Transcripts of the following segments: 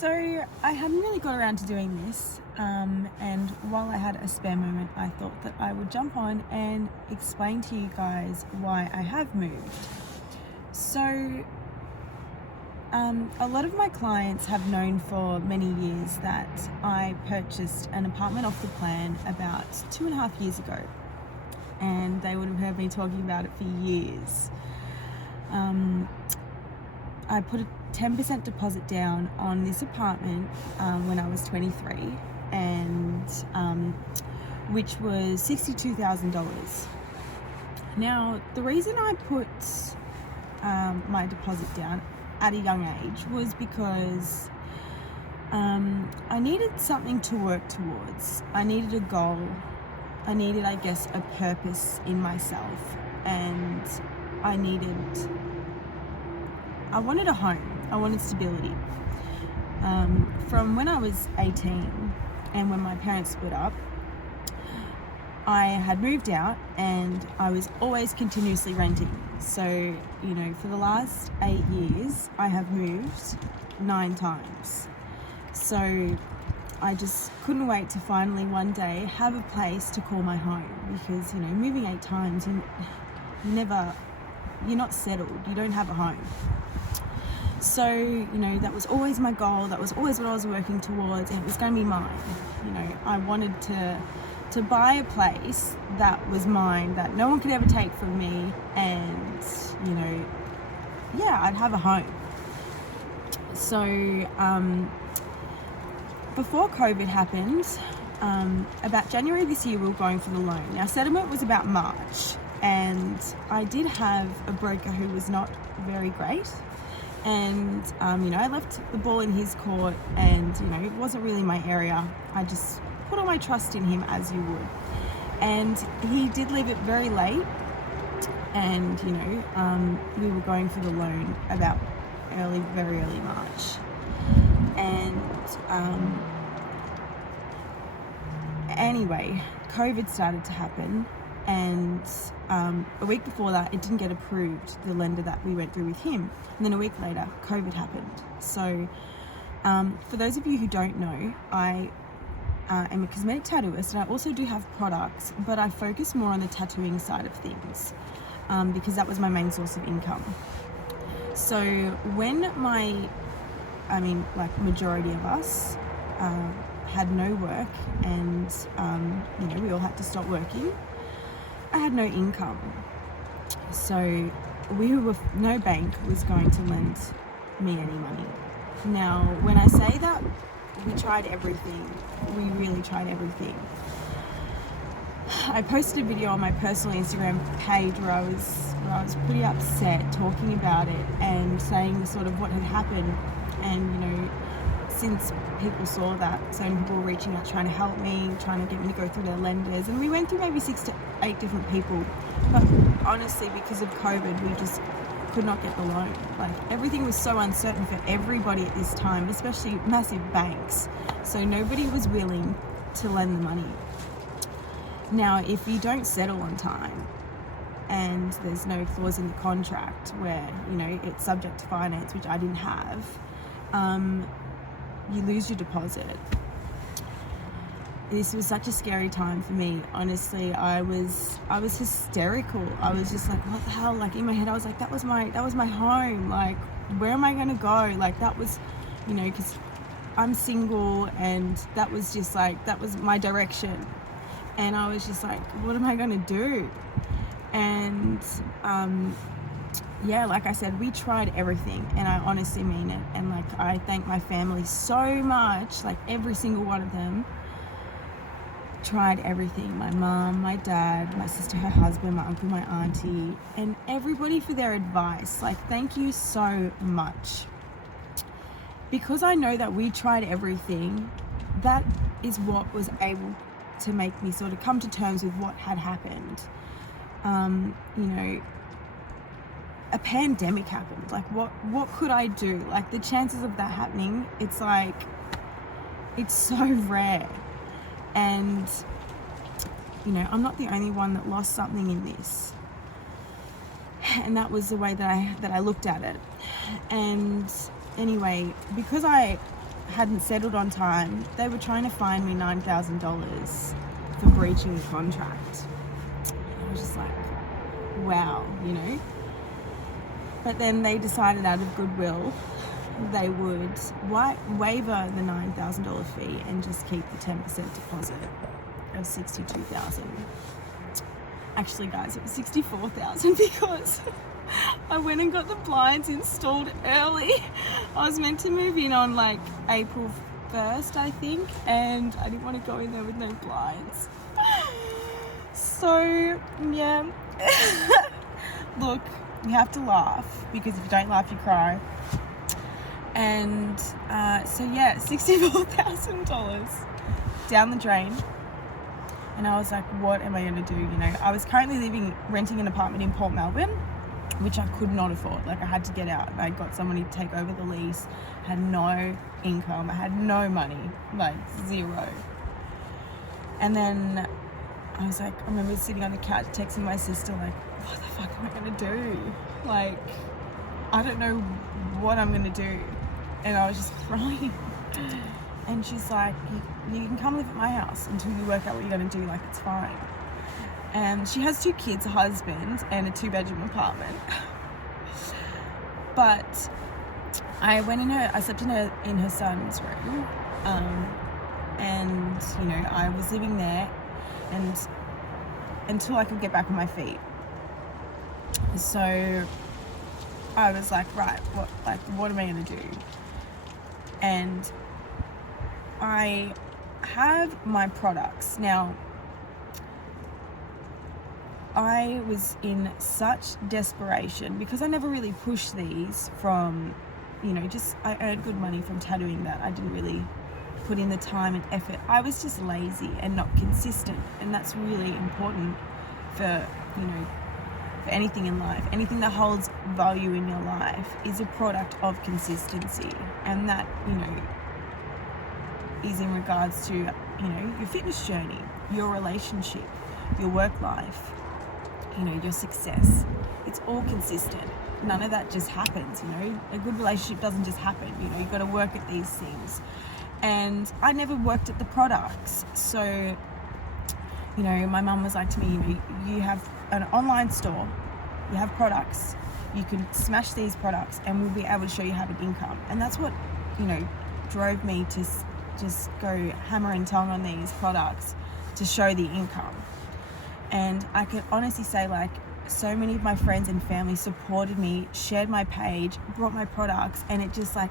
So I hadn't really got around to doing this, and while I had a spare moment, I thought that I would jump on and explain to you guys why I have moved. So a lot of my clients have known for many years that I purchased an apartment off the plan about 2.5 years ago, and they would have heard me talking about it for years. I put a 10% deposit down on this apartment when I was 23, and which was $62,000. Now, the reason I put my deposit down at a young age was because I needed something to work towards. I needed a goal. I needed, I guess, a purpose in myself, and I wanted a home. I wanted stability. From when I was 18 and when my parents split up, I had moved out and I was always continuously renting. So, for the last 8 years, I have moved 9 times. So I just couldn't wait to finally one day have a place to call my home, because, moving 8 times, you're not settled. You don't have a home. So, that was always my goal. That was always what I was working towards, and it was going to be mine. I wanted to buy a place that was mine, that no one could ever take from me, and, I'd have a home. So, before COVID happened, about January this year, we were going for the loan. Now, settlement was about March, and I did have a broker who was not very great. And, I left the ball in his court, and, it wasn't really my area. I just put all my trust in him, as you would. And he did leave it very late, and, we were going for the loan about very early March. And, anyway, COVID started to happen. And a week before that, it didn't get approved, the lender that we went through with him. And then a week later, COVID happened. So for those of you who don't know, I am a cosmetic tattooist, and I also do have products, but I focus more on the tattooing side of things because that was my main source of income. So when majority of us had no work, and we all had to stop working, I had no income. So no bank was going to lend me any money. Now, when I say that, we tried everything. We really tried everything. I posted a video on my personal Instagram page where I was pretty upset, talking about it and saying sort of what had happened. And, since people saw that, so many people were reaching out, trying to help me, trying to get me to go through their lenders, and we went through maybe 6 to 8 different people. But honestly, because of COVID, we just could not get the loan. Like, everything was so uncertain for everybody at this time, especially massive banks. So nobody was willing to lend the money. Now, if you don't settle on time, and there's no clause in the contract where, it's subject to finance, which I didn't have, you lose your deposit. This was such a scary time for me. Honestly, I was hysterical. I was just like, what the hell? Like, in my head, I was like, that was my home. Like, where am I gonna go? Like, that was, because I'm single, and that was my direction. And I was just like, what am I gonna do? And like I said, we tried everything, and I honestly mean it. And I thank my family so much. Like, every single one of them tried everything. My mom, my dad, my sister, her husband, my uncle, my auntie, and everybody for their advice. Like, thank you so much. Because I know that we tried everything, that is what was able to make me sort of come to terms with what had happened. A pandemic happened. Like, what could I do? Like, the chances of that happening, it's so rare. And I'm not the only one that lost something in this. And that was the way that I looked at it. And anyway, because I hadn't settled on time, they were trying to fine me $9,000 for breaching the contract. And I was just like, wow, you know. But then they decided out of goodwill they would waiver the $9,000 fee and just keep the 10% deposit of $62,000. Actually, guys, it was $64,000 because I went and got the blinds installed early. I was meant to move in on like April 1st, I think, and I didn't want to go in there with no blinds. So, yeah. Look, you have to laugh, because if you don't laugh, you cry. And so, yeah, $64,000 down the drain. And I was like, what am I going to do? You know, I was currently renting an apartment in Port Melbourne, which I could not afford. Like, I had to get out. I got somebody to take over the lease. I had no income. I had no money, like zero. And then I was like, I remember sitting on the couch texting my sister, like, what the fuck am I going to do? Like, I don't know what I'm going to do. And I was just crying. And she's like, you can come live at my house until you work out what you're going to do. Like, it's fine. And she has 2 kids, a husband, and a 2-bedroom apartment. But I slept in her son's room. And, you know, I was living there and until I could get back on my feet. So I was like, right, what am I going to do? And I have my products. Now, I was in such desperation because I never really pushed these from, you know, just I earned good money from tattooing that. I didn't really put in the time and effort. I was just lazy and not consistent, and that's really important for, you know, for anything in life. Anything that holds value in your life is a product of consistency, and that, you know, is in regards to, you know, your fitness journey, your relationship, your work life, you know, your success. It's all consistent. None of that just happens, you know. A good relationship doesn't just happen, you know. You've got to work at these things. And I never worked at the products. So, you know, my mum was like to me, you know, you have an online store, you have products, you can smash these products and we'll be able to show you have an income. And that's what, you know, drove me to just go hammer and tongue on these products to show the income. And I can honestly say, like, so many of my friends and family supported me, shared my page, brought my products, and it just, like,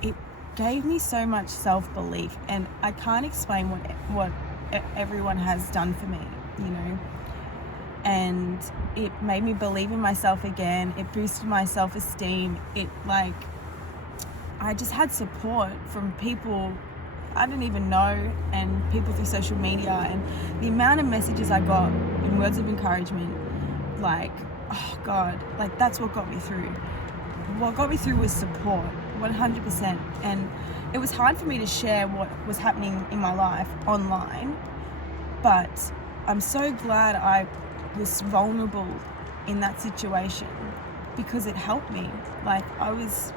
it gave me so much self-belief. And I can't explain what everyone has done for me, you know. And it made me believe in myself again. It boosted my self-esteem. It, like, I just had support from people I didn't even know, and people through social media, and the amount of messages I got in words of encouragement, like, oh God, like, that's what got me through. What got me through was support, 100%. And it was hard for me to share what was happening in my life online, but I'm so glad I was vulnerable in that situation, because it helped me. Like, I was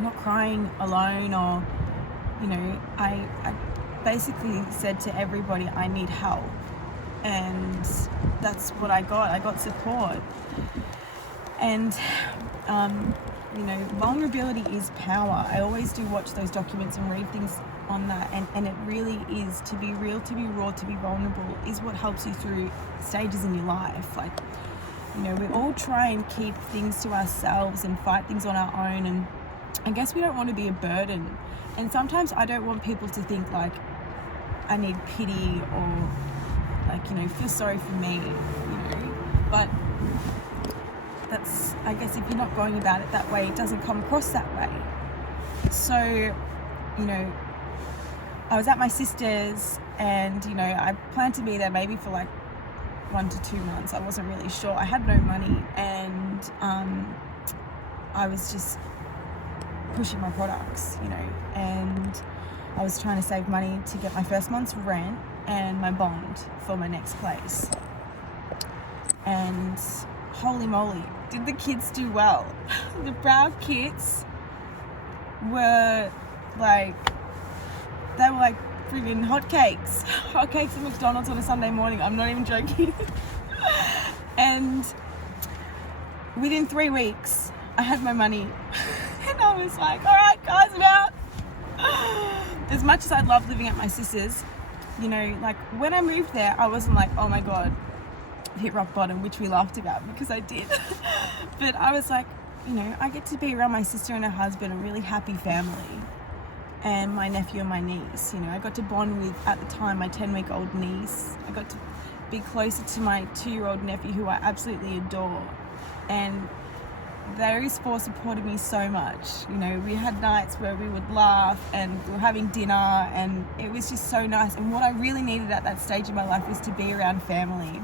not crying alone, or, you know, I basically said to everybody, I need help. And that's what I got. I got support. And, you know, vulnerability is power. I always do watch those documents and read things on that. And it really is, to be real, to be raw, to be vulnerable is what helps you through stages in your life. Like, you know, we all try and keep things to ourselves and fight things on our own. And I guess we don't want to be a burden. And sometimes I don't want people to think like I need pity, or like, you know, feel sorry for me, you know. But that's, I guess, if you're not going about it that way, it doesn't come across that way. So, you know, I was at my sister's, and, you know, I planned to be there maybe for like 1 to 2 months. I wasn't really sure. I had no money, and I was just pushing my products, you know, and I was trying to save money to get my first month's rent and my bond for my next place. And holy moly, did the kids do well. The brow kits were like they were like friggin' hotcakes at McDonald's on a Sunday morning. I'm not even joking. And within 3 weeks, I had my money. And I was like, all right, guys, I'm out. As much as I love living at my sister's, you know, like when I moved there, I wasn't like, oh my God, I've hit rock bottom, which we laughed about because I did. But I was like, you know, I get to be around my sister and her husband, a really happy family, and my nephew and my niece. You know, I got to bond with, at the time, my 10-week-old niece. I got to be closer to my 2-year-old nephew, who I absolutely adore. And those four supported me so much. You know, we had nights where we would laugh and we were having dinner, and it was just so nice. And what I really needed at that stage of my life was to be around family.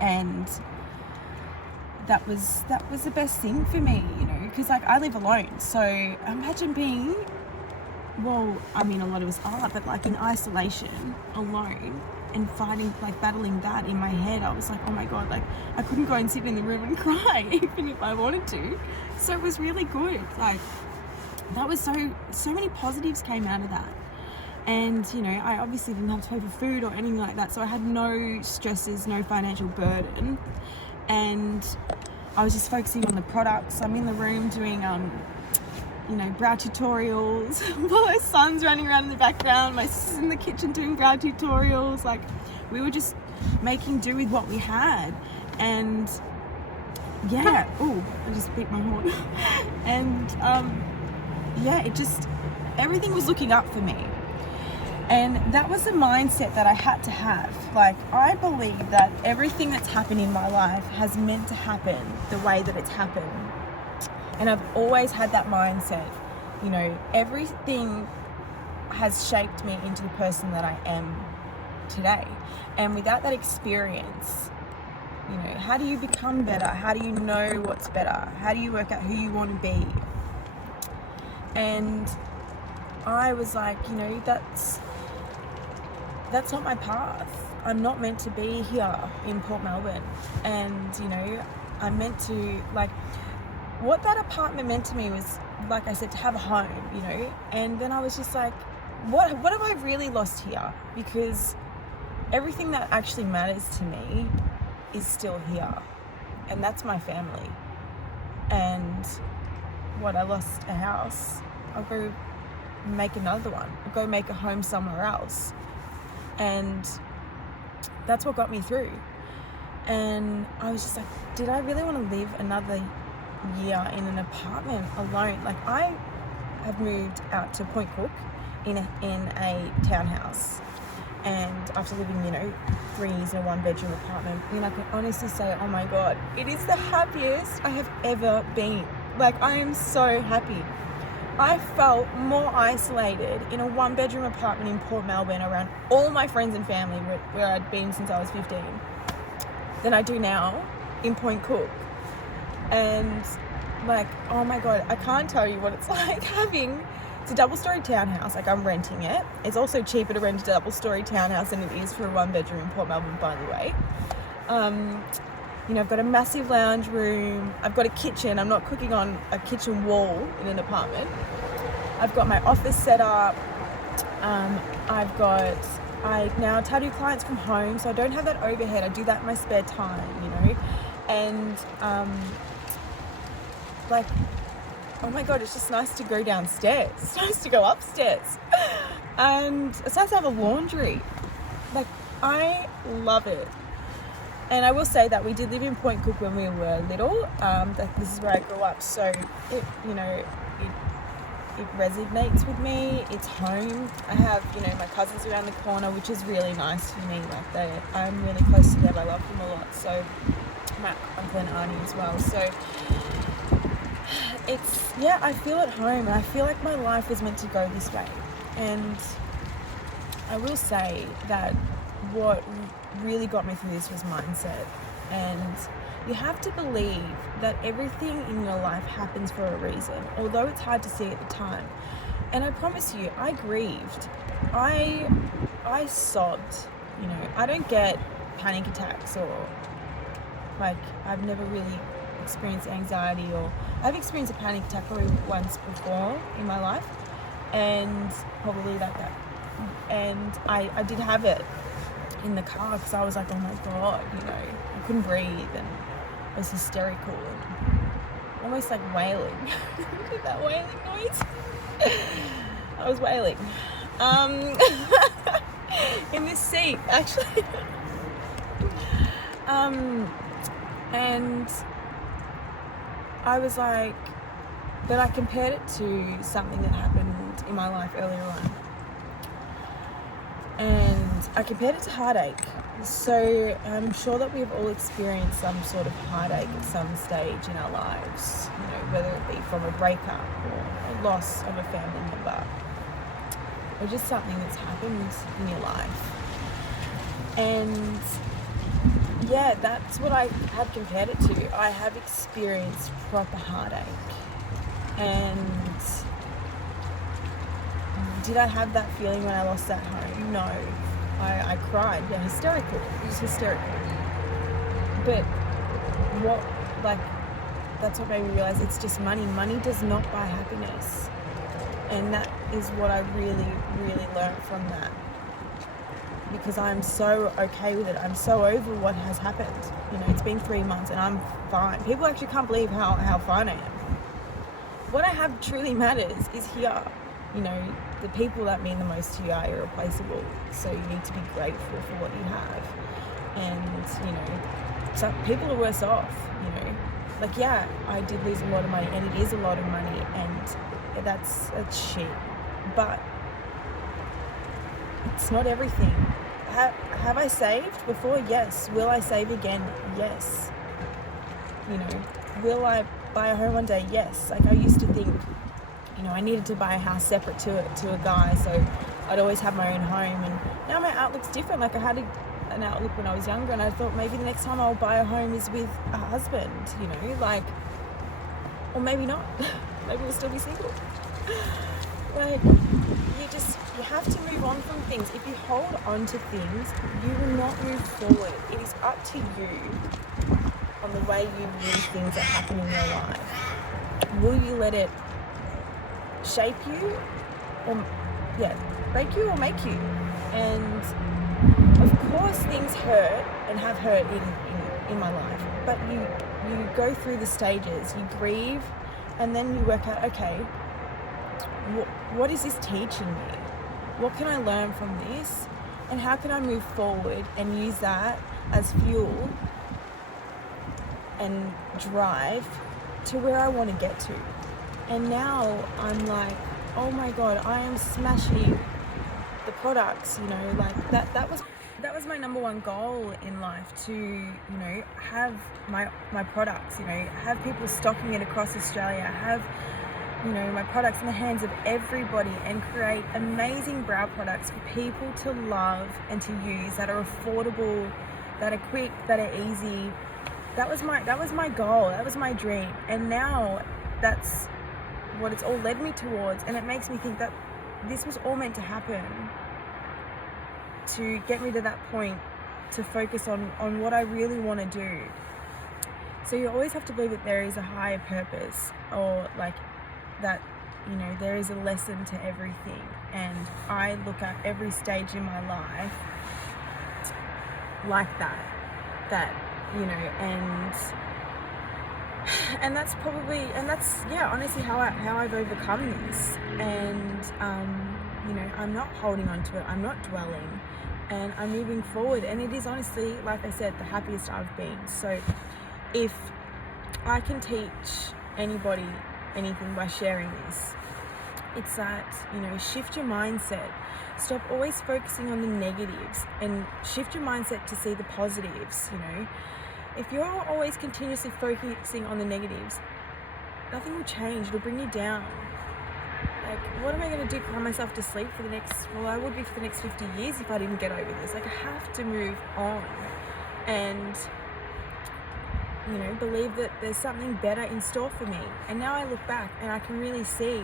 And that was the best thing for me, you know, because like I live alone. So imagine being, well, I mean, a lot of us are, but like in isolation, alone, and fighting, like battling that in my head. I was like, oh my God, like I couldn't go and sit in the room and cry even if I wanted to. So it was really good. Like that was so many positives came out of that. And, you know, I obviously didn't have to pay for food or anything like that. So I had no stresses, no financial burden. And I was just focusing on the products. I'm in the room doing, you know, brow tutorials while my son's running around in the background. My sister's in the kitchen doing brow tutorials. Like, we were just making do with what we had. And yeah, I just beat my horn. And yeah, it just, everything was looking up for me. And that was the mindset that I had to have. Like, I believe that everything that's happened in my life has meant to happen the way that it's happened. And I've always had that mindset. You know, everything has shaped me into the person that I am today. And without that experience, you know, how do you become better? How do you know what's better? How do you work out who you want to be? And I was like, you know, that's not my path. I'm not meant to be here in Port Melbourne. And, you know, I'm meant to, like, what that apartment meant to me was, like I said, to have a home, you know. And then I was just like, what have I really lost here? Because everything that actually matters to me is still here. And that's my family. And what, I lost a house, I'll go make another one. I'll go make a home somewhere else. And that's what got me through. And I was just like, did I really want to live another year in an apartment alone? Like, I have moved out to Point Cook in a townhouse, and after living, you know, 3 years in a 1-bedroom apartment, and I can honestly say, oh my God, it is the happiest I have ever been. Like, I am so happy. I felt more isolated in a 1-bedroom apartment in Port Melbourne around all my friends and family where I'd been since I was 15 than I do now in Point Cook. And like, oh my God, I can't tell you what it's like having, it's a double-story townhouse, like I'm renting it. It's also cheaper to rent a double-story townhouse than it is for a 1-bedroom in Port Melbourne, by the way. You know, I've got a massive lounge room. I've got a kitchen. I'm not cooking on a kitchen wall in an apartment. I've got my office set up. I now tattoo clients from home, so I don't have that overhead. I do that in my spare time, you know. And like, oh my God, it's just nice to go downstairs. It's nice to go upstairs. And it's nice to have a laundry. Like, I love it. And I will say that we did live in Point Cook when we were little. This is where I grew up, so it, you know, it resonates with me. It's home. I have, you know, my cousins around the corner, which is really nice for me. Like, I'm really close to them. I love them a lot. So my uncle and auntie as well. So it's, yeah, I feel at home, and I feel like my life was meant to go this way. And I will say that what really got me through this was mindset. And you have to believe that everything in your life happens for a reason, although it's hard to see at the time. And I promise you, I grieved. I sobbed. You know, I don't get panic attacks, or like, I've never really experienced anxiety, or I've experienced a panic attack probably once before in my life. and probably that. And I did have it in the car because I was like, oh my God, I couldn't breathe and I was hysterical and almost like wailing. Did that wailing noise? I was wailing. In this seat, actually. And I was like, but I compared it to something that happened in my life earlier on. And I compared it to heartache. So I'm sure that we've all experienced some sort of heartache at some stage in our lives, whether it be from a breakup or a loss of a family member, or just something that's happened in your life. And yeah, that's what I have compared it to. I have experienced proper heartache. And did I have that feeling when I lost that home? No. I cried. Yeah, hysterical. It was hysterical. But that's what made me realize it's just money. Money does not buy happiness. And that is what I really, really learned from that. Because I'm so okay with it. I'm so over what has happened. It's been 3 months and I'm fine. People actually can't believe how fine I am. What I have truly matters is here. The people that mean the most to you are irreplaceable. So you need to be grateful for what you have. And, some people are worse off, yeah, I did lose a lot of money and it is a lot of money and that's shit. But it's not everything. Have I saved before? Yes. Will I save again? Yes. Will I buy a home one day? Yes. Like I used to think, I needed to buy a house separate to a guy, so I'd always have my own home. And now my outlook's different. Like I had an outlook when I was younger, and I thought maybe the next time I'll buy a home is with a husband, or maybe not. Maybe we'll still be single. You have to move on from things. If you hold on to things, you will not move forward. It is up to you on the way you view things that happen in your life. Will you let it shape you or break you or make you? And of course things hurt and have hurt in my life, but you go through the stages, you grieve, and then you work out, okay, what is this teaching me? What can I learn from this? And how can I move forward and use that as fuel and drive to where I want to get to? And now I'm like, oh my God, I am smashing the products, that was my number one goal in life, to, have my products, have people stocking it across Australia, have, my products in the hands of everybody and create amazing brow products for people to love and to use that are affordable, that are quick, that are easy. That was my goal. That was my dream. And now that's what it's all led me towards. And it makes me think that this was all meant to happen to get me to that point, to focus on what I really want to do. So you always have to believe that there is a higher purpose, or that, there is a lesson to everything. And I look at every stage in my life like that, and that's probably, honestly how I've overcome this. And, I'm not holding on to it. I'm not dwelling, and I'm moving forward. And it is honestly, like I said, the happiest I've been. So if I can teach anybody anything by sharing this, it's that, shift your mindset. Stop always focusing on the negatives and shift your mindset to see the positives. If you're always continuously focusing on the negatives, nothing will change. It'll bring you down. What am I going to do? Cry myself to sleep for the next, I would be for the next 50 years if I didn't get over this. I have to move on and, believe that there's something better in store for me. And now I look back and I can really see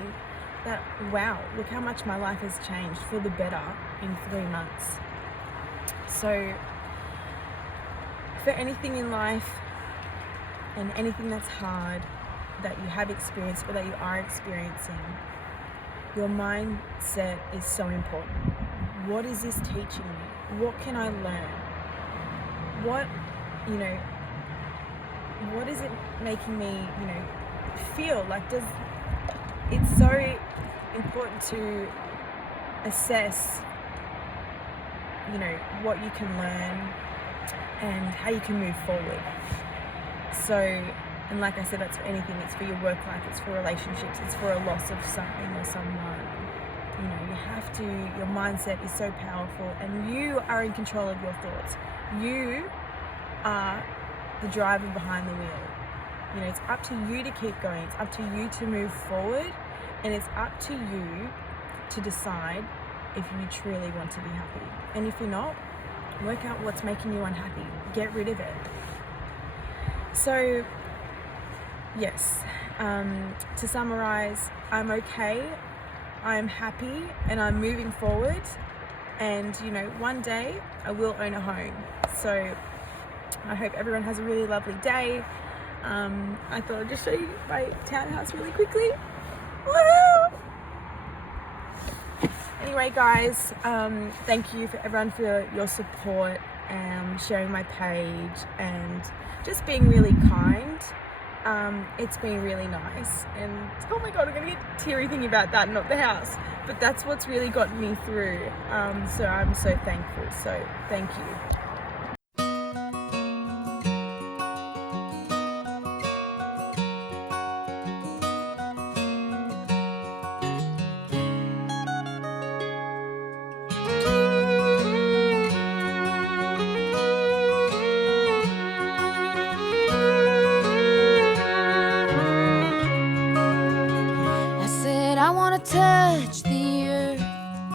that, wow, look how much my life has changed for the better in 3 months. So for anything in life and anything that's hard that you have experienced or that you are experiencing, your mindset is so important. What is this teaching me? What can I learn? What is it making me, feel? Like, it's so important to assess, what you can learn and how you can move forward. So, and like I said, that's for anything. It's for your work life, it's for relationships, it's for a loss of something or someone. Your mindset is so powerful, and you are in control of your thoughts. You are the driver behind the wheel. It's up to you to keep going. It's up to you to move forward, and it's up to you to decide if you truly want to be happy. And if you're not, work out what's making you unhappy. Get rid of it. So, yes, to summarize, I'm okay, I'm happy, and I'm moving forward. And, one day I will own a home. So I hope everyone has a really lovely day. I thought I'd just show you my townhouse really quickly. Woohoo! Anyway, guys, thank you for everyone for your support, sharing my page, and just being really kind. It's been really nice, and oh my god, I'm gonna get teary thinking about that, not the house, but that's what's really gotten me through. So I'm so thankful. So thank you.